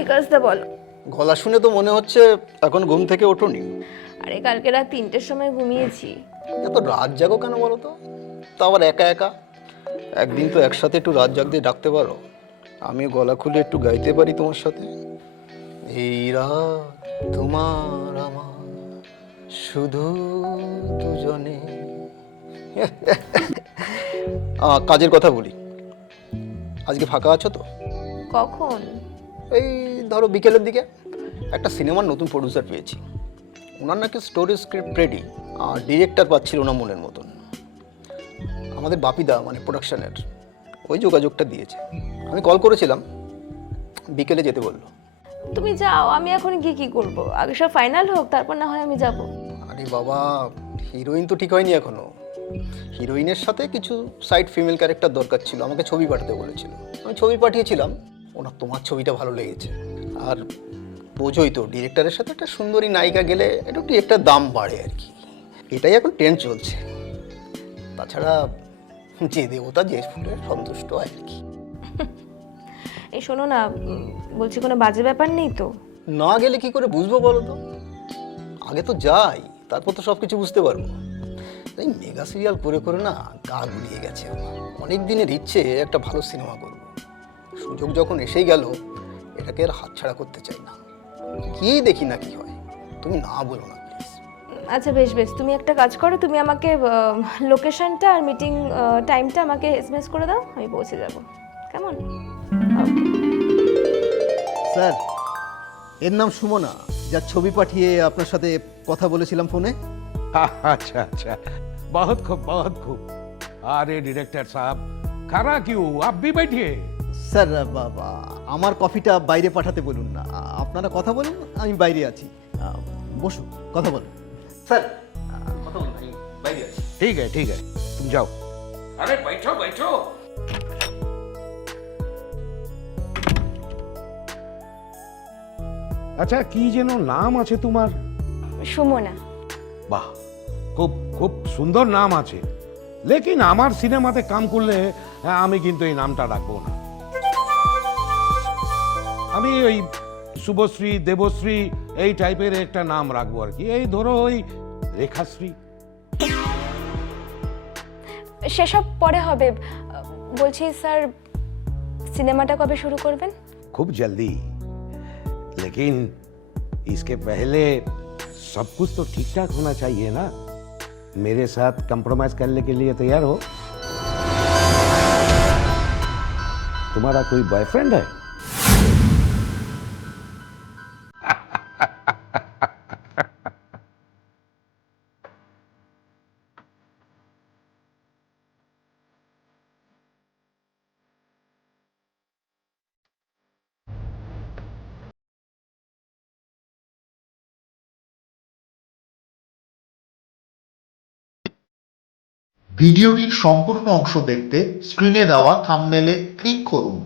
বিকাশ দা বলো। গলা শুনে তো মনে হচ্ছে এখন ঘুম থেকে ওঠোনি। আরে কালকে রাত 3টের সময় ঘুমিয়েছি। এত রাত জাগো কেন বলো তো? তা আবার একা একা। একদিন তো একসাথে একটু রাত জাগতে ডাকতে পারো, আমি গলা খুলে একটু গাইতে পারি তোমার সাথে। এই রাত তোমার আমার শুধু দুজনে। কাজের কথা বলি, আজকে ফাঁকা আছো তো? কখন? এই ধরো বিকেলের দিকে। একটা সিনেমার নতুন প্রডিউসার পেয়েছি, ওনার নাকি স্টোরি স্ক্রিপ্ট রেডি, আর ডিরেক্টর পাচ্ছিল না মনের মতন। আমাদের বাপিদা মানে প্রোডাকশনের ওই যোগাযোগটা দিয়েছে, আমি কল করেছিলাম, বিকেলে যেতে বললো। তুমি যাও, আমি এখন গিয়ে কি করব? আগে সব ফাইনাল হোক, তারপর না হয় আমি যাব। আরে বাবা, হিরোইন তো ঠিক হয়নি এখনো। হিরোইনের সাথে কিছু সাইড ফিমেল ক্যারেক্টার দরকার ছিল, আমাকে ছবি পাঠাতে বলেছিল। আমি ছবি পাঠিয়েছিলাম, ওনার তোমার ছবিটা ভালো লেগেছে। আর বোঝোই তো, ডিরেক্টরের সাথে একটা সুন্দরী নায়িকা গেলে একটু ডিরেক্টর দাম বাড়ে আর কি, এটাই এখন ট্রেন্ড চলছে। তাছাড়া যে দেবতা যে ফুলে সন্তুষ্ট হয় আর কি। এই শোনো না, বলছি কোনো বাজে ব্যাপার নেই তো? না গেলে কি করে বুঝবো বলো তো? আগে তো যাই, তারপর তো সব কিছু বুঝতে পারবো। এই মেগা সিরিয়াল করে করে না গা গুলিয়ে গেছে আমার। অনেক দিনের ইচ্ছে একটা ভালো সিনেমা করব, সুযোগ যখন এসেই গেল এটাকে আর হাতছাড়া করতে চাই না। গিয়েই দেখি না কি হয়, তুমি না বলো না প্লিজ। আচ্ছা বেশ বেশ, তুমি একটা কাজ করো, তুমি আমাকে লোকেশনটা আর মিটিং টাইমটা আমাকে এসএমএস করে দাও, আমি পৌঁছে যাব। কেমন? স্যার, এর নাম সুমনা, যার ছবি পাঠিয়ে আপনার সাথে কথা বলেছিলাম ফোনে। अच्छा अच्छा, बहुत खूब बहुत खूब। अरे डायरेक्टर साहब, खड़ा क्यों, आप भी बैठिए। স্যার বাবা, আমার কফিটা বাইরে পাঠাতে বলুন না। আপনারা কথা বলুন, আমি বাইরে আছি। বসুন, কথা বলুন। স্যার কথা বলুন, আমি বাইরে আছি। ठीक है, तुम जाओ। अरे बैठो बैठो। আচ্ছা, কি যেন নাম আছে তোমার? সুমনা। বাহ, খুব খুব সুন্দর নাম আছে, লেকিন আমার সিনেমাতে কাম করলে আমি কিন্তু এই নামটা রাখবো না। আমি ওই শুভশ্রী, দেবশ্রী এই টাইপের একটা নাম রাখবো আর কি। এই ধরো ওই রেখাশ্রী। সেসব পরে হবে। বলছি স্যার, সিনেমাটা কবে শুরু করবেন? खूब जल्दी, लेकिन इसके पहले सब कुछ तो ठीक ठाक होना चाहिए ना। मेरे साथ कंप्रोमाइज करने के लिए तैयार हो? तुम्हारा कोई बॉयफ्रेंड है? ভিডিওটির সম্পূর্ণ অংশ দেখতে স্ক্রিনে দেওয়া থাম্বনেলে ক্লিক করুন।